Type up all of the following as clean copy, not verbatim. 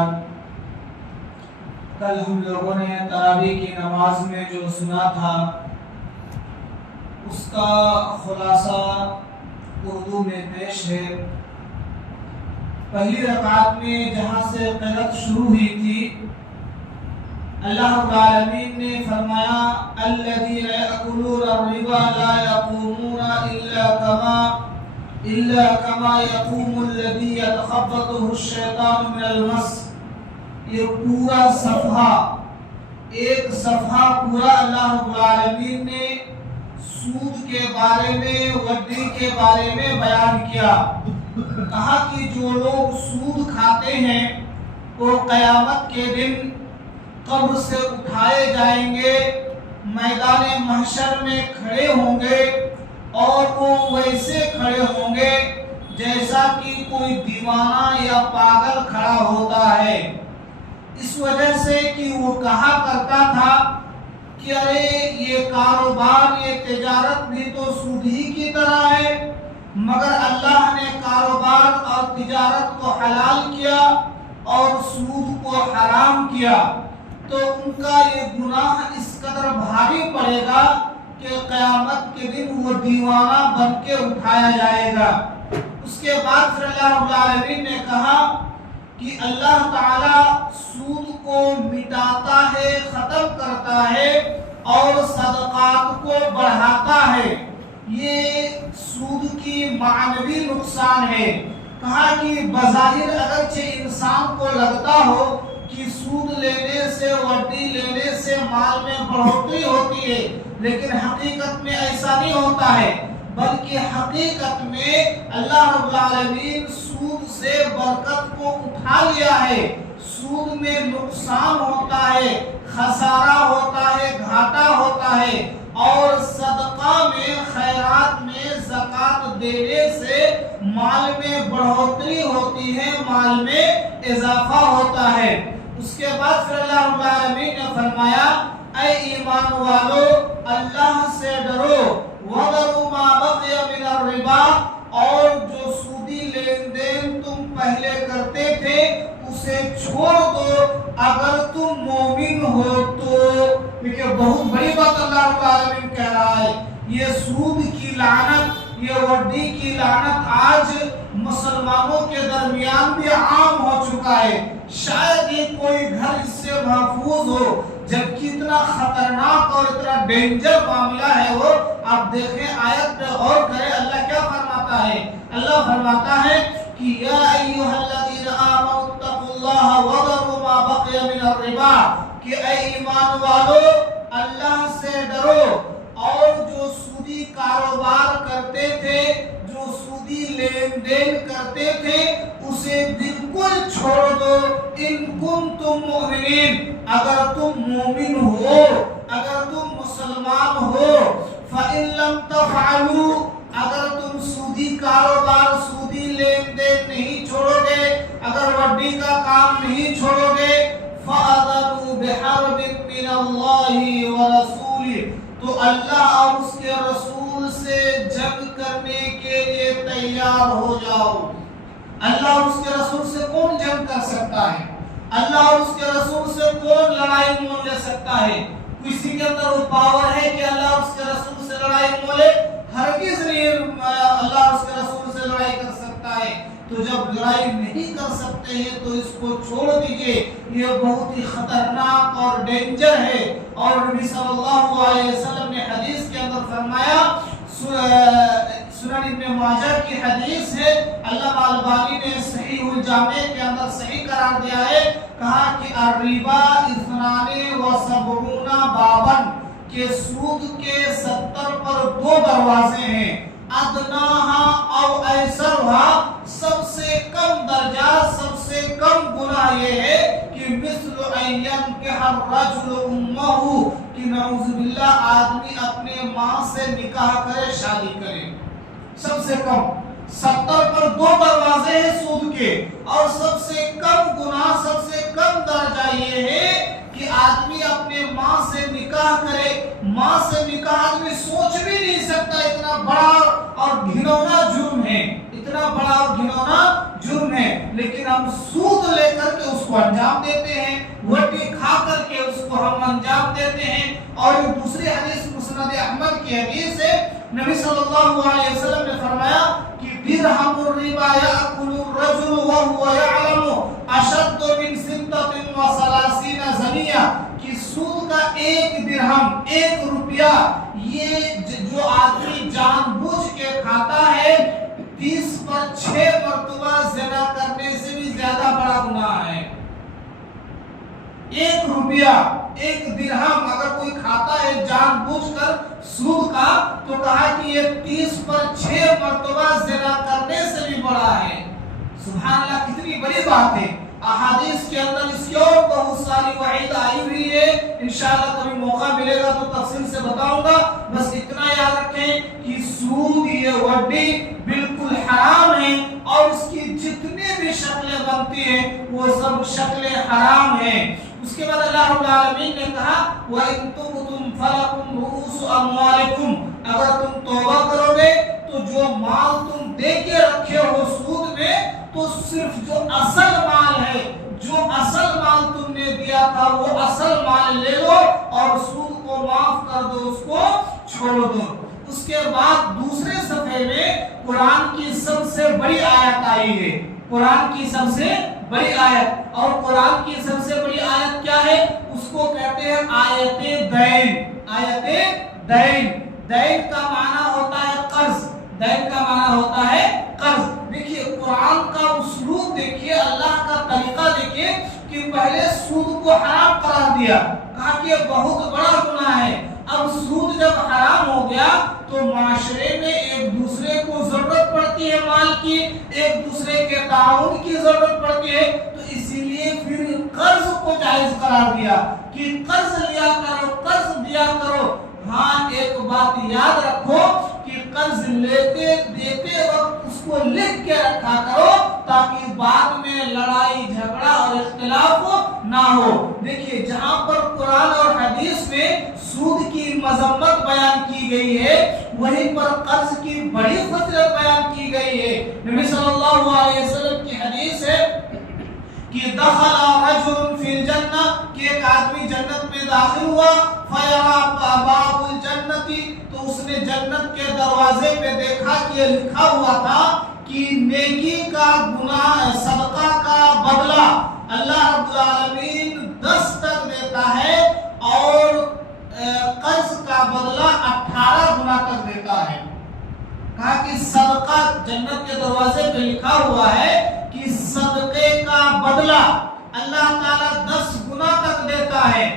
بعد کل ہم لوگوں نے تراویح کی نماز میں جو سنا تھا اس کا خلاصہ اردو میں پیش ہے۔ پہلی رکعت میں جہاں سے قرأت شروع ہوئی تھی، اللہ رب العالمین نے فرمایا الذین یأکلون الربا لا یقومون الا کما یقوم الذی یتخبطہ الشیطان من المس۔ یہ پورا صفحہ، ایک صفحہ پورا اللہ رب العالمین نے سود کے بارے میں، وڈی کے بارے میں بیان کیا۔ کہا کہ جو لوگ سود کھاتے ہیں وہ قیامت کے دن قبر سے اٹھائے جائیں گے، میدان محشر میں کھڑے ہوں گے اور وہ ویسے کھڑے ہوں گے جیسا کہ کوئی دیوانہ یا پاگل کھڑا ہوتا ہے، اس وجہ سے کہ وہ کہا کرتا تھا کہ ارے یہ کاروبار، یہ تجارت بھی تو سود ہی کی طرح ہے، مگر اللہ نے کاروبار اور تجارت کو حلال کیا اور سود کو حرام کیا، تو ان کا یہ گناہ اس قدر بھاری پڑے گا کہ قیامت کے دن وہ دیوانہ بن کے اٹھایا جائے گا۔ اس کے بعد پھر اللہ رب العالمین نے کہا کہ اللہ تعالی سود کو مٹاتا ہے، ختم کرتا ہے اور صدقات کو بڑھاتا ہے۔ یہ سود کی معنوی نقصان ہے۔ کہا کہ بظاہر اگرچہ انسان کو لگتا ہو کہ سود لینے سے، وڈی لینے سے مال میں بڑھوتری ہوتی ہے، لیکن حقیقت میں ایسا نہیں ہوتا ہے، بلکہ حقیقت میں اللہ رب العالمین سود سے برکت کو اٹھا لیا ہے۔ سود میں نقصان ہوتا ہے، خسارہ ہوتا ہے، گھاٹا ہوتا ہے، اور صدقہ میں، خیرات میں، زکوٰۃ دینے سے مال میں بڑھوتری ہوتی ہے، مال میں اضافہ ہوتا ہے۔ اس کے بعد پھر اللہ رب العالمین نے فرمایا اے ایمان والو، اللہ سے ڈرو، وَذَرُوا مَا بَقِيَ مِنَ الرِّبَا، اور جو سودی لین دین تم پہلے کرتے تھے اسے چھوڑ دو اگر تم مومن ہو تو۔ کیونکہ بہت بڑی بات اللہ رب العالمین کہہ رہا ہے۔ یہ سود کی لعنت، یہ وڈی کی لعنت آج مسلمانوں کے درمیان بھی عام ہو چکا ہے۔ شاید ہی کوئی گھر اس سے محفوظ ہو، جبکہ اتنا خطرناک اور اتنا ڈینجر معاملہ ہے وہ۔ آپ دیکھیں آیت پہ غور کریں، اللہ کیا فرماتا ہے؟ اللہ فرماتا ہے کہ یا ایھا الذین آمنوا اتقوا اللہ وذروا ما بقی من الربا، کہ اے ایمان والو اللہ سے ڈرو اور جو سودی کاروبار کرتے تھے، جو سودی لین دین کرتے تھے اسے بالکل چھوڑ دو، ان کنتم مؤمنین، اگر تم مومن ہو، اگر تم مسلمان ہو۔ فَإِن لَمْ تَفْعَلُوا، اگر تم سودی کاروبار، سودی لین دین نہیں چھوڑو گے، اگر وڈی کا کام نہیں چھوڑو گے، فَأَذَنُوا بِحَرْبٍ مِّنَ اللَّهِ وَرَسُولِهِ، تو اللہ اور اس کے رسول سے جنگ کرنے کے لیے تیار ہو جاؤ۔ اللہ اور اس کے رسول سے کون جنگ کر سکتا ہے؟ اللہ اور اس کے رسول سے کون لڑائی مول لے سکتا ہے؟ کسی کے اندر وہ پاور ہے کہ اللہ اور اس کے رسول سے لڑائی مولے؟ ہرگز نہیں اللہ اور اس کے رسول سے لڑائی کر سکتا ہے۔ تو جب لڑائی نہیں کر سکتے ہیں تو اس کو چھوڑ دیجئے، یہ بہت ہی خطرناک اور ڈینجر ہے۔ اور نبی صلی اللہ علیہ وسلم نے حدیث کے اندر فرمایا، سنن ابن ماجہ کی حدیث ہے، علامہ البانی نے صحیح الجامع کے اندر صحیح قرار دیا ہے، کہا کہ الربا 72 بابن، کہ سود کے 70 پر 2 دروازے ہیں، ادناہا او ایسرہا، سب سے کم درجہ، سب سے کم گناہ یہ ہے کہ مثل ان ینکح الرجل امہ، کہ نعوذ باللہ آدمی اپنے ماں سے نکاح کرے، شادی کرے۔ سب سے کم 70 پر 2 دروازے ہیں سود کے، اور سب سے کم گناہ، سب سے کم درجہ یہ ہے کہ آدمی اپنے ماں سے نکاح کرے۔ ماں سے نکاح آدمی سوچ بھی نہیں سکتا، اتنا بڑا اور گھنونا جرم ہے، اتنا بڑا اور گھنونا جرم ہے، لیکن ہم سود لے کر کے اس کو انجام دیتے ہیں، وٹی کھا کر کے اس کو ہم انجام دیتے ہیں۔ اور دوسری حدیث مسند احمد کی حدیث ہے، نبی صلی اللہ علیہ وسلم نے فرمایا کہ درہم الربا یأکل الرجل وهو يعلم اشد من 36 زنیہ، کہ سود کا ایک درہم، ایک روپیہ، یہ جو آدمی جان بوجھ کے کھاتا ہے 30 پر 6 مرتبہ زنا کرنے سے بھی زیادہ بڑا گناہ ہے۔ ایک روپیہ، ایک درہم اگر کوئی کھاتا ہے جان بوجھ کر سود کا، تو کہا کہ یہ 30 پر 6 مرتبہ زنا کرنے سے بھی بڑا ہے۔ سبحان اللہ، کتنی بڑی بات ہے۔ احادیث کے اندر اس کی اور بہت ساری وعید آئی ہوئی ہے، انشاءاللہ کبھی موقع ملے گا تو تفصیل سے بتاؤں گا۔ بس اتنا یاد رکھیں کہ سود یہ وڈی بالکل حرام ہے، اور اس کی جتنی بھی شکلیں بنتی ہیں وہ سب شکلیں حرام ہیں۔ اس کے بعد اللہ رب العالمین نے کہا وَإِن تُبْتُمْ فَلَكُمْ رُؤُوسُ أَمْوَالِكُمْ، اگر تم توبہ کرو گے تو جو مال تم دے کے رکھے ہو سود میں، تو صرف جو اصل مال ہے، جو اصل مال تم نے دیا تھا وہ اصل مال لے لو اور سود کو معاف کر دو، اس کو چھوڑ دو۔ اس کے بعد دوسرے صفحے میں قرآن کی سب سے بڑی آیت آئی ہے، قرآن کی سب سے بڑی آیت، اور قرآن کی سب سے بڑی آیت کیا ہے؟ اس کو کہتے ہیں آیت دین۔ آیت دین، دین کا معنی ہوتا ہے قرض، دین کا معنی ہوتا ہے قرض۔ دیکھیے قرآن کا اسلوب دیکھیے، اللہ کا طریقہ دیکھیے کہ پہلے سود کو حرام قرار دیا، کہا کہ یہ بہت بڑا گناہ ہے۔ اب سود جب حرام ہو گیا تو معاشرے میں ایک دوسرے کو ضرورت پڑتی ہے مال کی، ایک دوسرے کے تعاون کی ضرورت پڑتی ہے، تو اسی لیے پھر قرض کو جائز قرار دیا کہ قرض لیا کرو، قرض دیا کرو۔ ہاں ایک بات یاد رکھو کہ قرض لیتے دیتے وقت اس کو لکھ کے رکھا کرو تاکہ بعد میں لڑائی جھگڑا اور اختلاف نہ ہو۔ دیکھیے جہاں پر قرآن اور حدیث میں سود کی مذمت بیان کی گئی ہے، وہیں پر قرض کی بڑی فضیلت بیان کی گئی ہے۔ نبی صلی اللہ علیہ وسلم کی حدیث ہے کہ دخل رجل فی الجنہ، کہ ایک آدمی جنت میں داخل ہوا، فیرا باب الجنتی، تو اس نے جنت کے دروازے پہ دیکھا کہ یہ لکھا ہوا تھا کہ نیکی کا گناہ، صدقہ کا بدلہ اللہ رب العالمین 10 تک دیتا ہے، اور قرض کا بدلہ 18 گنا تک دیتا ہے۔ کہا کہ صدقہ، جنت کے دروازے پہ لکھا ہوا ہے کہ صدقے کا بدلہ اللہ تعالیٰ 10 گنا تک دیتا ہے،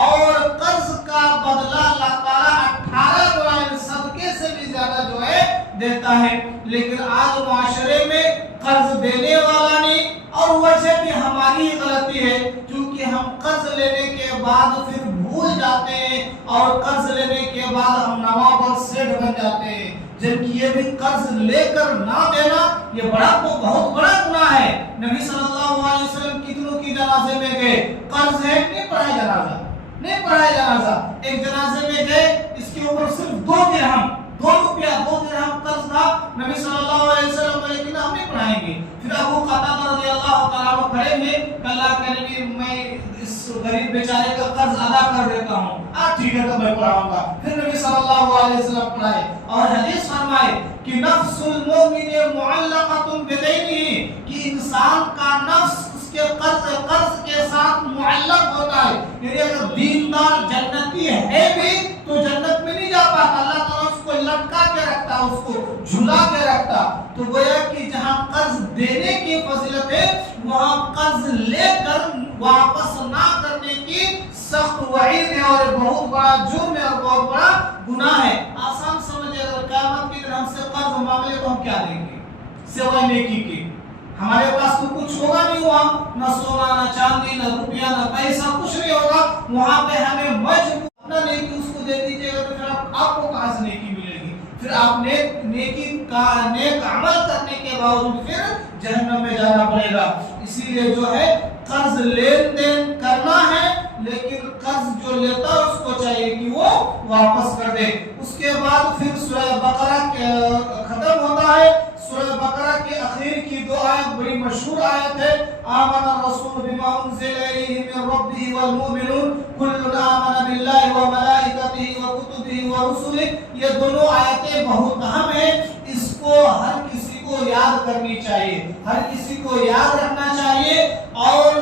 اور قرض کا بدلہ اللہ تعالیٰ 18 گنا صدقے سے بھی زیادہ جو ہے دیتا ہے۔ لیکن آج معاشرے میں قرض دینے والا نہیں، اور وجہ بھی ہماری غلطی ہے، کیونکہ ہم قرض لینے کے بعد پھر بھول جاتے ہیں، اور قرض لینے کے بعد ہم نواب اور سیٹھ بن جاتے ہیں، جبکہ یہ بھی قرض لے کر نہ دینا یہ بہت بڑا گناہ ہے۔ نبی صلی اللہ علیہ وسلم کتنوں کی جنازے میں گئے، قرض ہے نہیں پڑھا جنازہ، نہیں پڑھا جنازہ۔ ایک جنازے میں گئے، اس کے اوپر صرف 2 درہم، 2 روپیہ 2 درہم قرض تھا۔ نبی صلی اللہ علیہ وسلم نے کہا ہم نہیں پڑھائیں گے۔ پھر ابو قتادہ رضی اللہ تعالیٰ عنہ کھڑے ہوئے کہ اللہ کے نبی میں اس غریب بیچارے کا قرض ادا کر دیتا ہوں، ٹھیک ہے تو میں پڑھاؤں گا۔ پھر نبی صلی اللہ علیہ وسلم پڑھائے، اور حدیث فرمائے کہ نفس المؤمن معلقۃ بدینہ، کہ انسان کا نفس اس کے قرض کے ساتھ معلق ہوتا ہے، یعنی اگر دیندار جنتی ہے بھی تو جنت میں نہیں جا پاتا، اللہ تعالیٰ اس کو لٹکا کے رکھتا، اس کو جھلا کے رکھتا۔ تو گویا کہ جہاں قرض دینے کی فضیلت ہے، وہاں قرض لے کر واپس نہ کرنے کی سخت وعید ہے، اور بہت بڑا جرم ہے اور بہت بڑا گناہ ہے۔ آسان سمجھے، اگر قیامت کے دن ہم سے قرض مانگے تو ہم کیا دیں گے سوائے نیکی کے؟ ہمارے پاس تو کچھ ہوگا نہیں، وہاں نہ سونا نہ چاندی نہ روپیہ نہ پیسہ، کچھ نہیں ہوگا وہاں پہ۔ ہمیں مجبور اپنا نیکی اس کو دے دیجیے گا تو پھر آپ کو کہاں سے نیکی ملے گی؟ پھر آپ نیک عمل کرنے کے باوجود پھر جہنم میں جانا پڑے گا۔ اسی لیے جو ہے قرض لین دین کرنا ہے، لیکن قرض جو لیتا ہے اس کو چاہیے کہ وہ واپس کر دے۔ اس کے بعد پھر سورہ بقرہ ختم ہوتا ہے۔ سورہ بقرہ کے اخیر کی 2 آیت بڑی مشہور آیت ہے، آمن الرسول بما ربه والمؤمنون كل آمن بالله وملائكته وكتبه ورسله. یہ دونوں آیتیں بہت اہم ہیں، اس کو ہر کسی کو یاد کرنی چاہیے، ہر کسی کو یاد رکھنا چاہیے، اور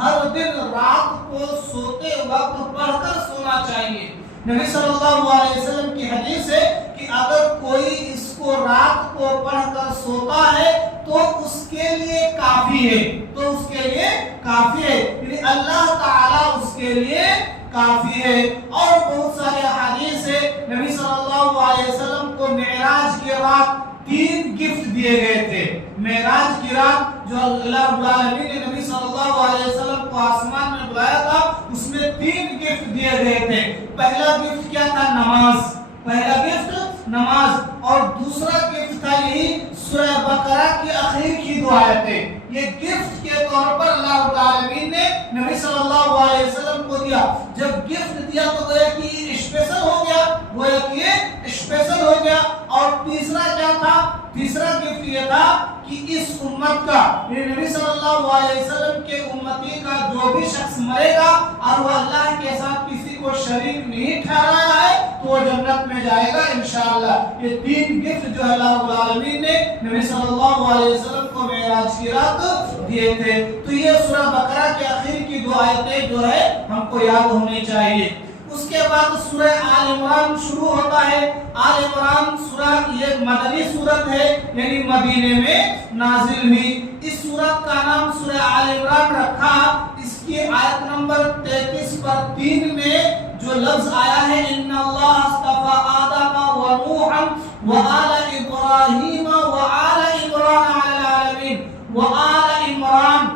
ہر دن رات کو سوتے وقت پڑھ کر سونا چاہیے. نبی صلی اللہ علیہ وسلم کی حدیث ہے کہ اگر کوئی اس کو رات کو پڑھ کر سوتا ہے تو اس کے لیے کافی ہے، تو اس کے لیے کافی ہے، یعنی اللہ تعالیٰ اس کے لیے کافی ہے. اور بہت سارے حدیث ہے، نبی صلی اللہ علیہ وسلم کو معراج کی رات 3 گفٹ دیے گئے تھے. معراج کی رات جو اللہ رب العالمین نے نبی صلی اللہ علیہ وسلم کو آسمان میں بلایا تھا، اس میں 3 گفٹ دیے گئے تھے. پہلا گفٹ کیا تھا؟ نماز. پہلا گفٹ نماز، اور دوسرا گفٹ تھا یہی سورہ بقرہ کی آخر کی 2 آیتیں. یہ گفٹ کے طور پر اللہ رب العالمین نے نبی صلی اللہ علیہ وسلم کو دیا. جب گفٹ دیا تو گویا کہ یہ اسپیشل ہو گیا، گویا کہ یہ اسپیشل ہو گیا. اور تیسرا کیا تھا؟ تیسرا گفٹ یہ تھا کہ اس امت کا، یعنی نبی صلی اللہ علیہ وسلم کے امتی کا جو بھی شخص مرے گا اور وہ اللہ کے ساتھ کسی کو شریک نہیں ٹھہرایا ہے تو وہ جنت میں جائے گا انشاءاللہ. یہ 3 گفٹ جو اللہ رب العالمین نے نبی صلی اللہ علیہ وسلم کو معراج کی رات دیے تھے. تو یہ سورہ بقرہ کے آخر کی 2 آیتیں جو ہے ہم کو یاد ہونی چاہیے. اس کے بعد سورہ آل عمران شروع ہوتا ہے. آل عمران سورہ یہ مدنی سورت ہے، یعنی مدینے میں نازل ہوئی. اس سورت کا نام سورہ آل عمران رکھا. اس کی آیت نمبر 33 پر 3 میں جو لفظ آیا ہے ان اللہ اصطفى آدم و نوحا و آل ابراہیم و آل عمران علی العالمین و آل عمران،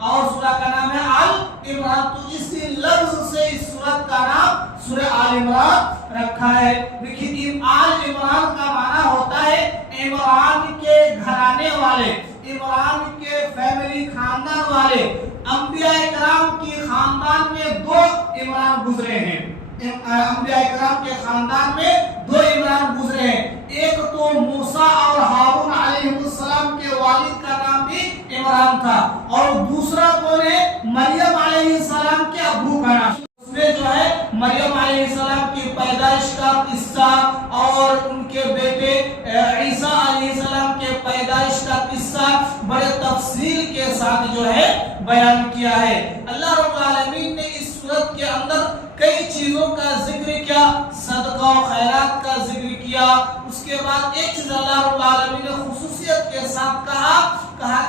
اور سورہ کا نام ہے آل عمران. تو اسی لفظ سے اس سورت کا نام سورہ آل عمران رکھا ہے. دیکھیے آل عمران کا معنی ہوتا ہے عمران کے گھرانے والے، عمران کے فیملی خاندان والے. انبیاء کرام کی خاندان میں 2 عمران گزرے ہیں. انبیاء کرام کے خاندان میں 2 عمران گزرے ہیں. ایک تو موسیٰ اور ہارون علیہ السلام کے والد کا نام بھی عمران تھا، اور دوسرا کون ہے؟ مریم علیہ السلام کے ابو کا نام. اس میں جو ہے مریم علیہ السلام کی پیدائش کا قصہ اور ان کے بیٹے عیسیٰ علیہ السلام کے پیدائش کا قصہ بڑے تفصیل کے ساتھ جو ہے بیان کیا ہے. اللہ رب العالمین نے اس سورت کے اندر کئی چیزوں کا ذکر کیا، صدقہ و خیرات کا ذکر کیا. اس کے بعد ایک چیز اللہ رب العالمین نے خصوصیت کے ساتھ کہا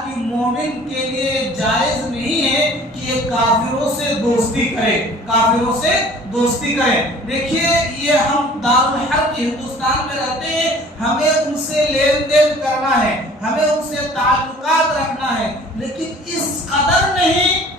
کہ مومن کے لیے جائز نہیں ہے کہ یہ کافروں سے دوستی کرے، کافروں سے دوستی کرے. دیکھیے یہ ہم دارالحرب ہندوستان میں رہتے ہیں، ہمیں ان سے لین دین کرنا ہے، ہمیں ان سے تعلقات رکھنا ہے، لیکن اس قدر نہیں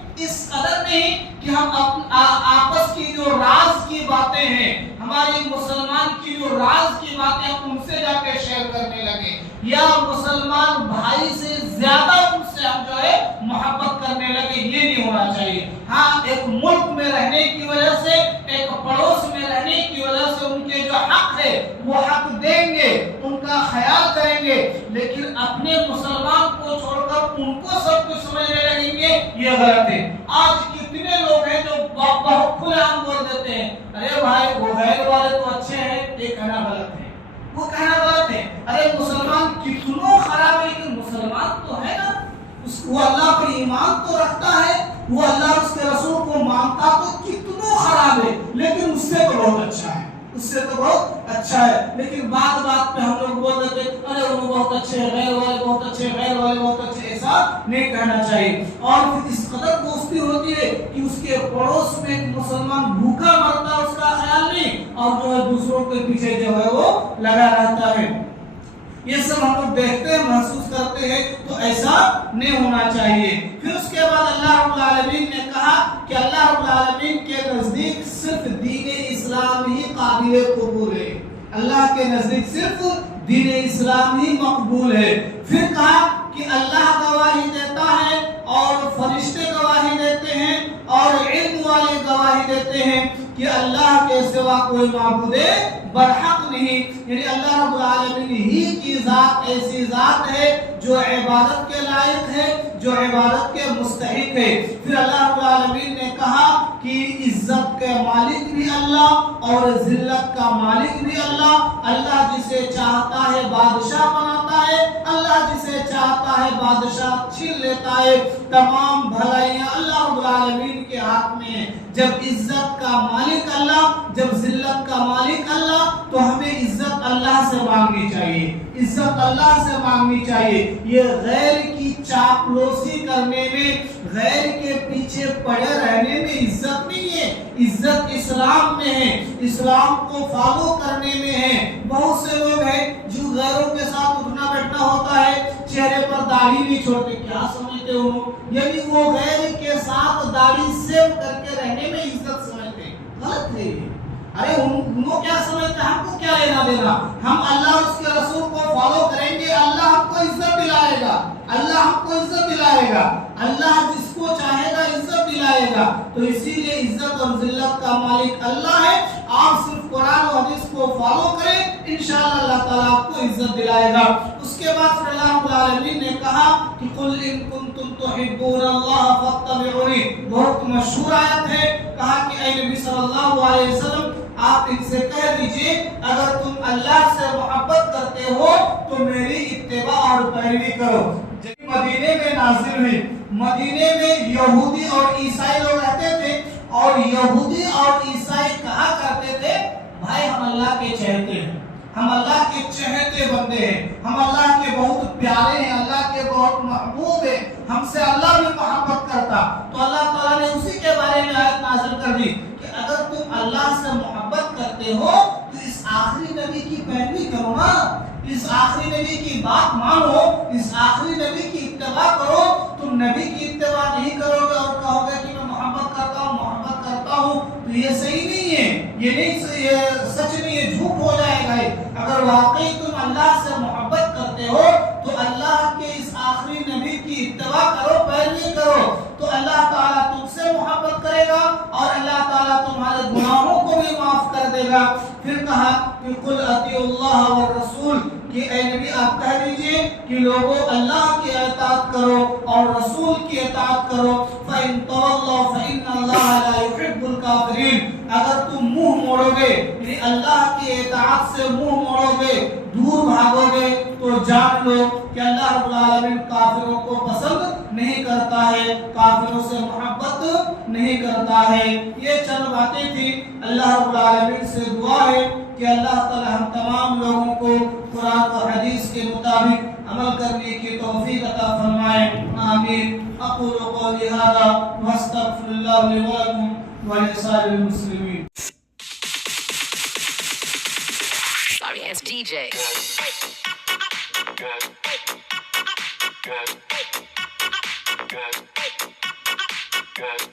کہ ہم آپس کی جو راز کی باتیں ہیں، ہماری مسلمان کی جو راز کی باتیں ہم ان سے جا کے شیئر کرنے لگے، یا مسلمان بھائی سے زیادہ ان سے ہم جو ہے محبت کرنے لگے. یہ نہیں ہونا چاہیے. ہاں ایک ملک میں رہنے کی وجہ سے، ایک پڑوس میں رہنے کی وجہ سے ان کے جو حق ہے وہ حق دیں گے، ان کا خیال کریں گے، لیکن اپنے مسلمان کو چھوڑ کر ان کو سب کچھ سمجھنے لگیں گے، یہ غلط ہے. آج کتنے لوگ ہیں جو بہت کھلے عام بول دیتے ہیں ارے بھائی وہ غیر والے تو اچھے ہیں، یہ کہنا غلط ہے، وہ کہنا غلط ہے. ارے مسلمان کتنوں خراب ہے لیکن مسلمان تو ہے نا، وہ اللہ پر ایمان تو رکھتا ہے، وہ اللہ اس کے رسول کو مانتا تو کتنوں خراب ہے، لیکن اس سے تو بہت اچھا ہے، اس سے تو بہت اچھا ہے. لیکن بات پہ ہم لوگ بول دیتے ارے وہ بہت اچھے ہیں، غیر والے بہت اچھے ہیں، غیر والے بہت اچھے. ایسا نہیں کہنا چاہیے. اور پھر اس قدر دوستی ہوتی ہے کہ اس کے پڑوس میں ایک مسلمان بھوکا مرتا ہے اس کا خیال نہیں، اور جو ہے دوسروں کے پیچھے جو ہے وہ لگا رہتا ہے. یہ سب ہم لوگ دیکھتے ہیں، محسوس کرتے ہیں، تو ایسا نہیں ہونا چاہیے. پھر اس کے بعد اللہ رب العالمین نے کہا کہ اللہ رب العالمین کے نزدیک صرف دین اسلام ہی قابل قبول ہے. اللہ کے نزدیک صرف دین اسلام ہی مقبول ہے. پھر کہا کہ اللہ گواہی دیتا ہے اور فرشتے گواہی دیتے ہیں اور علم والے گواہی گواہی دیتے ہیں کہ اللہ کے سوا کوئی معبود برحق نہیں، یعنی اللہ رب العالمین ہی کی ذات ایسی ذات ہے جو عبادت کے لائق ہے، جو عبادت کے مستحق ہے۔ پھر اللہ رب العالمین نے کہا کہ عزت کے مالک بھی اللہ اور ذلت کا مالک بھی اللہ۔ اللہ جسے چاہتا ہے بادشاہ بناتا ہے، اللہ جسے چاہتا ہے بادشاہ چھین لیتا ہے۔ تمام بھلائیاں اللہ رب العالمین کے ہاتھ میں ہیں۔ جب عزت کا مالک اللہ، جب ذلت کا مالک اللہ، تو ہمیں عزت اللہ سے مانگنی چاہیے، عزت اللہ سے مانگنی چاہیے۔ یہ غیر کی چاپلوسی کرنے میں، غیر کے پیچھے پڑے رہنے میں عزت نہیں ہے، عزت اسلام میں ہے، اسلام کو فالو کرنے میں ہے۔ بہت سے لوگ ہیں جو غیروں کے ساتھ اٹھنا بیٹھنا ہوتا ہے، چہرے پر داڑھی نہیں چھوڑتے، کیا سمجھتے ہو؟ یعنی وہ غیر کے ساتھ داڑھی سیو کر کے رہنے میں عزت سمجھتے ہیں، غلط ہے۔ ارے ان کو کیا سمجھتے ہیں، ہم کو کیا لینا دینا؟ ہم اللہ اور اس کے رسول کو فالو کریں گے، اللہ ہم کو عزت دلائے گا، اللہ ہم کو عزت دلائے گا، اللہ جس کو چاہے گا عزت دلائے گا۔ تو اسی لیے عزت اور ذلت کا مالک اللہ ہے۔ آپ صرف قرآن و حدیث کو فالو کریں، انشاءاللہ اللہ تعالیٰ آپ کو عزت دلائے گا۔ اس کے بعد پھر اللہ رب العالمین نے کہا کہ قُلْ إِن كُنتُمْ تُحِبُّونَ اللَّهَ فَاتَّبِعُونِی، بہت مشہور آیت ہے۔ کہا کہ اے نبی صلی اللہ علیہ وسلم آپ ان سے کہہ دیجئے اگر تم اللہ سے محبت کرتے ہو تو میری اتباع اور پیروی کرو۔ جب مدینے میں نازل ہوئی، مدینے میں یہودی اور عیسائی لوگ رہتے تھے، اور یہودی اور عیسائی کہا کرتے تھے بھائی ہم اللہ کے چہتے ہیں، ہم اللہ کے چہتے بندے ہیں، ہم اللہ کے بہت پیارے ہیں، اللہ کے بہت محبوب ہیں، ہم سے اللہ بھی محبت کرتا۔ تو اللہ تعالیٰ نے اسی کے بارے میں آیت نازل کر دی کہ اگر تم اللہ سے محبت کرتے ہو تو اس آخری نبی کی پیروی کرو نا، اس آخری نبی کی بات مانو، اس آخری نبی کی اتباع کرو۔ تم نبی کی اتباع نہیں کرو گے اور کہو گے کہ میں محبت کرتا ہوں محبت کرتا ہوں، تو یہ صحیح نہیں ہے، یہ سچ نہیں ہے، جھوٹ ہو جائے گا۔ اگر واقعی تم اللہ سے محبت کرتے ہو تو اللہ کے اس آخری نبی کی اتباع کرو، پیروی کرو، تو اللہ تعالیٰ تم سے محبت کرے گا اور اللہ تعالیٰ تمہارے گناہوں کو بھی معاف کر دے گا۔ پھر کہا کہ قُلْ اطیعوا اللَّهَ وَالرَّسُولَ، کہ اے نبی آپ کہہ دیجئے کہ لوگوں اللہ کی اطاعت کرو اور رسول کی اطاعت کرو۔ فَإِن تَوَلَّوْا فَإِنَّ اللَّهَ لَا يُحِبُّ الْكَافِرِينَ، اگر تم منہ موڑو گے، یعنی اللہ کی اطاعت سے منہ موڑو گے، دور بھاگو گے، تو جان لو کہ اللہ رب العالمین کافروں کو پسند نہیں کرتا ہے، کافروں سے محبت نہیں کرتا ہے۔ یہ چند باتیں تھی۔ اللہ رب العالمین سے دعا ہے کہ اللہ تعالی ہم تمام لوگوں کو قرآن و حدیث کے مطابق عمل کرنے کی توفیق عطا فرمائے، آمین۔ اقول قولی ھذا واستغفر اللہ لی ولکم ولسائر المسلمین۔ Sorry, it's DJ. Good.